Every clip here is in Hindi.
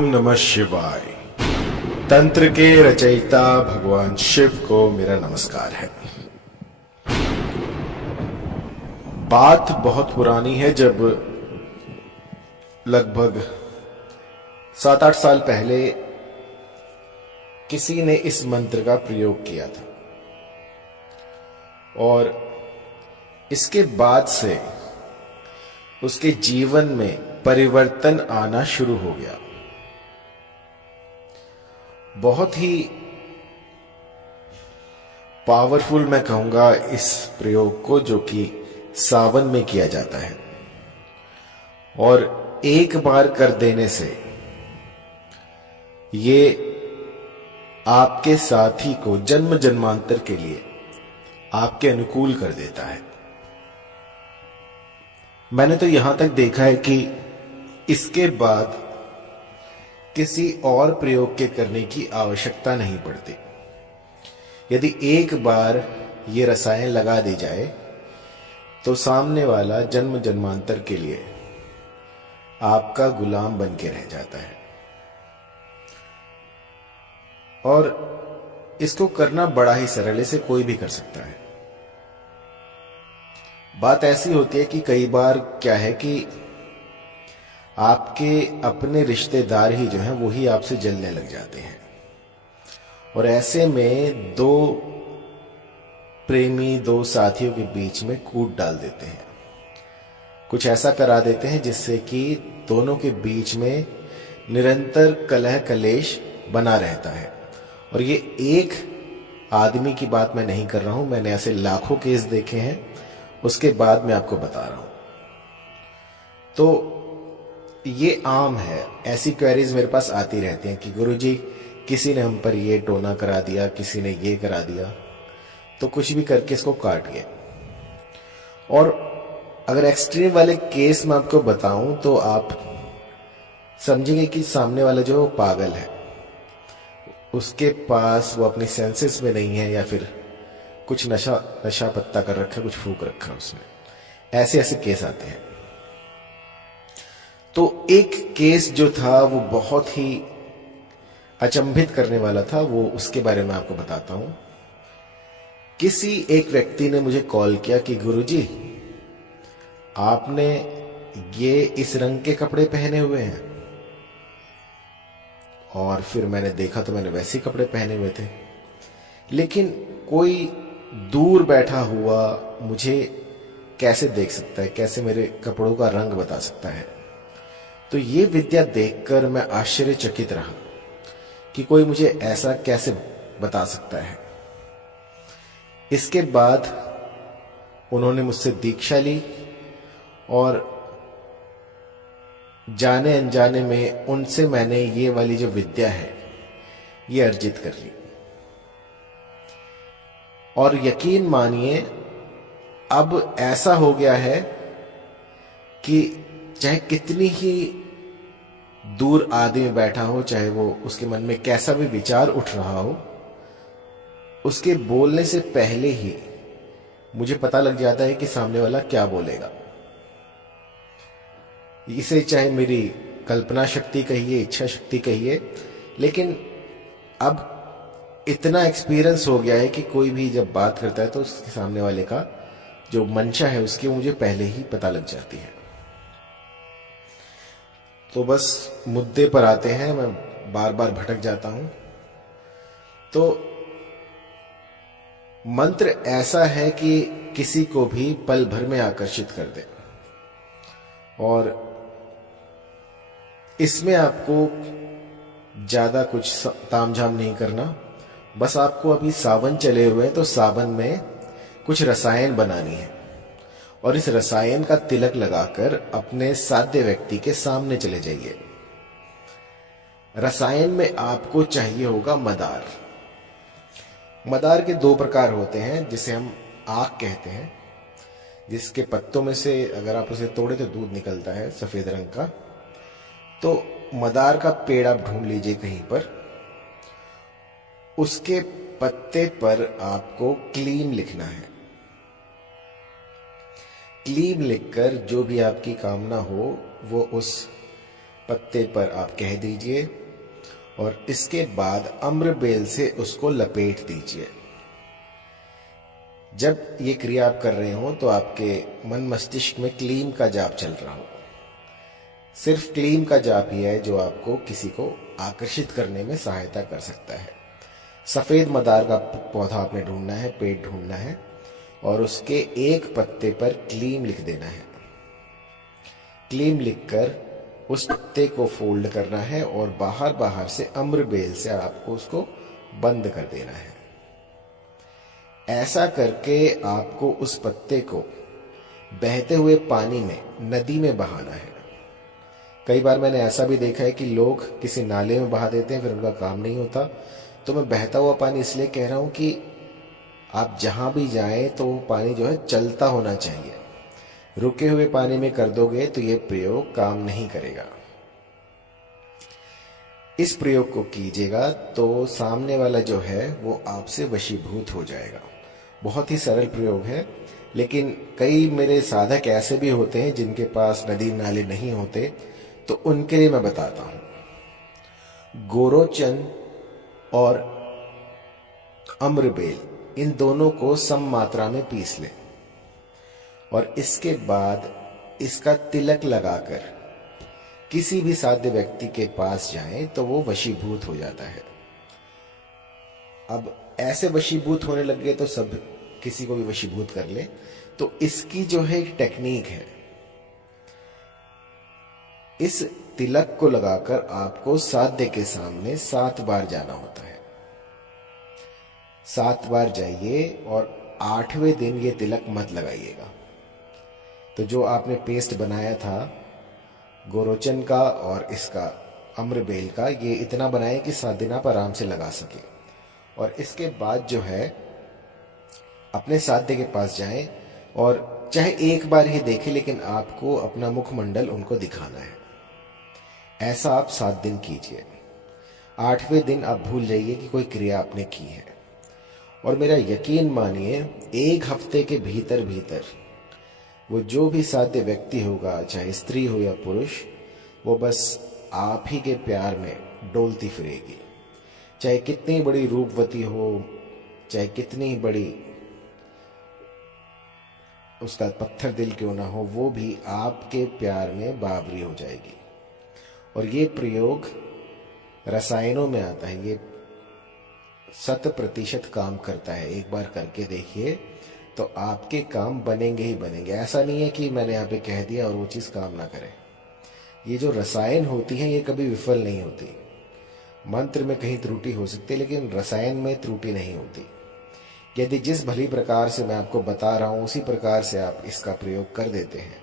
ओम नमः शिवाय। तंत्र के रचयिता भगवान शिव को मेरा नमस्कार है। बात बहुत पुरानी है, जब लगभग 7-8 साल पहले किसी ने इस मंत्र का प्रयोग किया था और इसके बाद से उसके जीवन में परिवर्तन आना शुरू हो गया। बहुत ही पावरफुल मैं कहूंगा इस प्रयोग को, जो कि सावन में किया जाता है और एक बार कर देने से ये आपके साथी को जन्म जन्मांतर के लिए आपके अनुकूल कर देता है। मैंने तो यहां तक देखा है कि इसके बाद किसी और प्रयोग के करने की आवश्यकता नहीं पड़ती। यदि एक बार ये रसायन लगा दी जाए तो सामने वाला जन्म जन्मांतर के लिए आपका गुलाम बन के रह जाता है। और इसको करना बड़ा ही सरल है, इसे कोई भी कर सकता है। बात ऐसी होती है कि कई बार क्या है कि आपके अपने रिश्तेदार ही जो हैं वो ही आपसे जलने लग जाते हैं और ऐसे में दो प्रेमी, दो साथियों के बीच में कूट डाल देते हैं। कुछ ऐसा करा देते हैं जिससे कि दोनों के बीच में निरंतर कलह कलेश बना रहता है। और ये एक आदमी की बात मैं नहीं कर रहा हूं, मैंने ऐसे लाखों केस देखे हैं, उसके बाद मैं आपको बता रहा हूं। तो ये आम है, ऐसी क्वेरीज मेरे पास आती रहती हैं कि गुरुजी किसी ने हम पर ये टोना करा दिया, किसी ने ये करा दिया, तो कुछ भी करके इसको काट गए। और अगर एक्सट्रीम वाले केस में आपको बताऊं तो आप समझेंगे कि सामने वाला जो पागल है, उसके पास वो अपनी सेंसेस में नहीं है या फिर कुछ नशा पत्ता कर रखा है, कुछ फूक रखा है उसने। ऐसे ऐसे केस आते हैं। तो एक केस जो था वो बहुत ही अचंभित करने वाला था, वो उसके बारे में आपको बताता हूं। किसी एक व्यक्ति ने मुझे कॉल किया कि गुरुजी आपने ये इस रंग के कपड़े पहने हुए हैं, और फिर मैंने देखा तो मैंने वैसे ही कपड़े पहने हुए थे, लेकिन कोई दूर बैठा हुआ मुझे कैसे देख सकता है, कैसे मेरे कपड़ों का रंग बता सकता है। तो ये विद्या देखकर मैं आश्चर्यचकित रहा कि कोई मुझे ऐसा कैसे बता सकता है। इसके बाद उन्होंने मुझसे दीक्षा ली और जाने अनजाने में उनसे मैंने ये वाली जो विद्या है ये अर्जित कर ली। और यकीन मानिए अब ऐसा हो गया है कि चाहे कितनी ही दूर आदमी बैठा हो, चाहे वो उसके मन में कैसा भी विचार उठ रहा हो, उसके बोलने से पहले ही मुझे पता लग जाता है कि सामने वाला क्या बोलेगा। इसे चाहे मेरी कल्पना शक्ति कहिए, इच्छा शक्ति कहिए, लेकिन अब इतना एक्सपीरियंस हो गया है कि कोई भी जब बात करता है तो उसके सामने वाले का जो मंशा है उसकी मुझे पहले ही पता लग जाती है। तो बस मुद्दे पर आते हैं, मैं बार बार भटक जाता हूं। तो मंत्र ऐसा है कि किसी को भी पल भर में आकर्षित कर दे, और इसमें आपको ज्यादा कुछ तामझाम नहीं करना। बस आपको अभी सावन चले हुए हैं तो सावन में कुछ रसायन बनानी है और इस रसायन का तिलक लगाकर अपने साध्य व्यक्ति के सामने चले जाइए। रसायन में आपको चाहिए होगा मदार। मदार के 2 प्रकार होते हैं, जिसे हम आक कहते हैं, जिसके पत्तों में से अगर आप उसे तोड़े तो दूध निकलता है सफेद रंग का। तो मदार का पेड़ आप ढूंढ लीजिए कहीं पर, उसके पत्ते पर आपको क्लीम लिखना है। क्लीम लिखकर जो भी आपकी कामना हो वो उस पत्ते पर आप कह दीजिए और इसके बाद अम्रबेल से उसको लपेट दीजिए। जब ये क्रिया आप कर रहे हो तो आपके मन मस्तिष्क में क्लीम का जाप चल रहा हो। सिर्फ क्लीम का जाप ही है जो आपको किसी को आकर्षित करने में सहायता कर सकता है। सफेद मदार का पौधा आपने ढूंढना है, पेड़ ढूंढना है और उसके एक पत्ते पर क्लीम लिख देना है। क्लीम लिखकर उस पत्ते को फोल्ड करना है और बाहर बाहर से अम्रबेल से आपको उसको बंद कर देना है। ऐसा करके आपको उस पत्ते को बहते हुए पानी में, नदी में बहाना है। कई बार मैंने ऐसा भी देखा है कि लोग किसी नाले में बहा देते हैं, फिर उनका काम नहीं होता। तो मैं बहता हुआ पानी इसलिए कह रहा हूं कि आप जहां भी जाएं तो वो पानी जो है चलता होना चाहिए। रुके हुए पानी में कर दोगे तो ये प्रयोग काम नहीं करेगा। इस प्रयोग को कीजिएगा तो सामने वाला जो है वो आपसे वशीभूत हो जाएगा। बहुत ही सरल प्रयोग है, लेकिन कई मेरे साधक ऐसे भी होते हैं जिनके पास नदी नाले नहीं होते, तो उनके लिए मैं बताता हूं। गोरोचन और अम्रबेल, इन दोनों को सम मात्रा में पीस लें और इसके बाद इसका तिलक लगाकर किसी भी साध्य व्यक्ति के पास जाएं तो वो वशीभूत हो जाता है। अब ऐसे वशीभूत होने लग गए तो सब किसी को भी वशीभूत कर ले। तो इसकी जो है एक टेक्निक है। इस तिलक को लगाकर आपको साध्य के सामने 7 बार जाना होता है। 7 बार जाइए और 8वें दिन ये तिलक मत लगाइएगा। तो जो आपने पेस्ट बनाया था गोरोचन का और इसका अम्रबेल का, ये इतना बनाए कि 7 दिन आप आराम से लगा सके। और इसके बाद जो है अपने साध्य के पास जाएं और चाहे एक बार ही देखें, लेकिन आपको अपना मुखमंडल उनको दिखाना है। ऐसा आप 7 दिन कीजिए। 8वें दिन आप भूल जाइए कि कोई क्रिया आपने की है। और मेरा यकीन मानिए, 1 हफ्ते के भीतर भीतर वो जो भी साध्य व्यक्ति होगा, चाहे स्त्री हो या पुरुष, वो बस आप ही के प्यार में डोलती फिरेगी। चाहे कितनी बड़ी रूपवती हो, चाहे कितनी बड़ी उसका पत्थर दिल क्यों ना हो, वो भी आपके प्यार में बावरी हो जाएगी। और ये प्रयोग रसायनों में आता है, ये 100% काम करता है। एक बार करके देखिए तो आपके काम बनेंगे ही बनेंगे। ऐसा नहीं है कि मैंने यहाँ पे कह दिया और वो चीज काम ना करे। ये जो रसायन होती है ये कभी विफल नहीं होती। मंत्र में कहीं त्रुटि हो सकती है, लेकिन रसायन में त्रुटि नहीं होती। यदि जिस भली प्रकार से मैं आपको बता रहा हूं उसी प्रकार से आप इसका प्रयोग कर देते हैं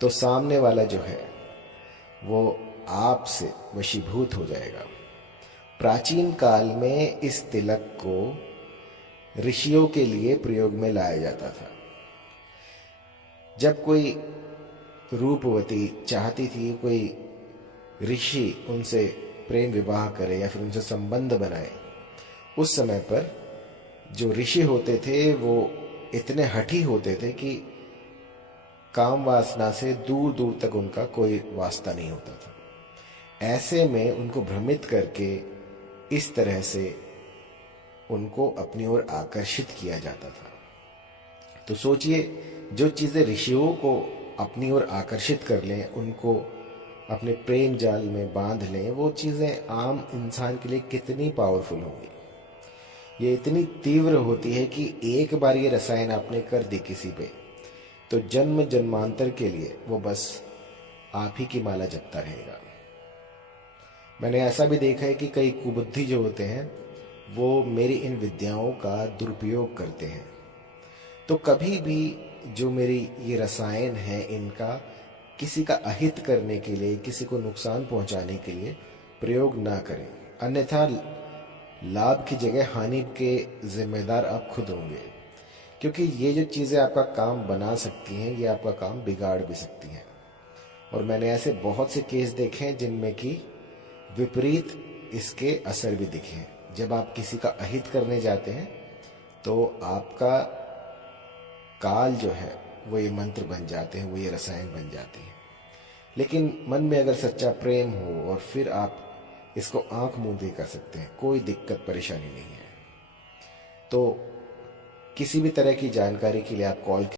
तो सामने वाला जो है वो आपसे वशीभूत हो जाएगा। प्राचीन काल में इस तिलक को ऋषियों के लिए प्रयोग में लाया जाता था। जब कोई रूपवती चाहती थी कोई ऋषि उनसे प्रेम विवाह करे या फिर उनसे संबंध बनाए, उस समय पर जो ऋषि होते थे वो इतने हठी होते थे कि काम वासना से दूर दूर तक उनका कोई वास्ता नहीं होता था। ऐसे में उनको भ्रमित करके इस तरह से उनको अपनी ओर आकर्षित किया जाता था। तो सोचिए, जो चीजें ऋषियों को अपनी ओर आकर्षित कर लें, उनको अपने प्रेम जाल में बांध लें, वो चीजें आम इंसान के लिए कितनी पावरफुल होंगी। ये इतनी तीव्र होती है कि एक बार ये रसायन आपने कर दी किसी पे, तो जन्म जन्मांतर के लिए वो बस आप ही की माला जपता रहेगा। मैंने ऐसा भी देखा है कि कई कुबुद्धि जो होते हैं वो मेरी इन विद्याओं का दुरुपयोग करते हैं। तो कभी भी जो मेरी ये रसायन है इनका किसी का अहित करने के लिए, किसी को नुकसान पहुंचाने के लिए प्रयोग ना करें, अन्यथा लाभ की जगह हानि के जिम्मेदार आप खुद होंगे। क्योंकि ये जो चीजें आपका काम बना सकती हैं, ये आपका काम बिगाड़ भी सकती हैं। और मैंने ऐसे बहुत से केस देखे हैं जिनमें कि विपरीत इसके असर भी दिखे हैं। जब आप किसी का अहित करने जाते हैं तो आपका काल जो है वो ये मंत्र बन जाते हैं, वो ये रसायन बन जाते हैं। लेकिन मन में अगर सच्चा प्रेम हो और फिर आप इसको आंख मूंदे कर सकते हैं, कोई दिक्कत परेशानी नहीं है। तो किसी भी तरह की जानकारी के लिए आप कॉल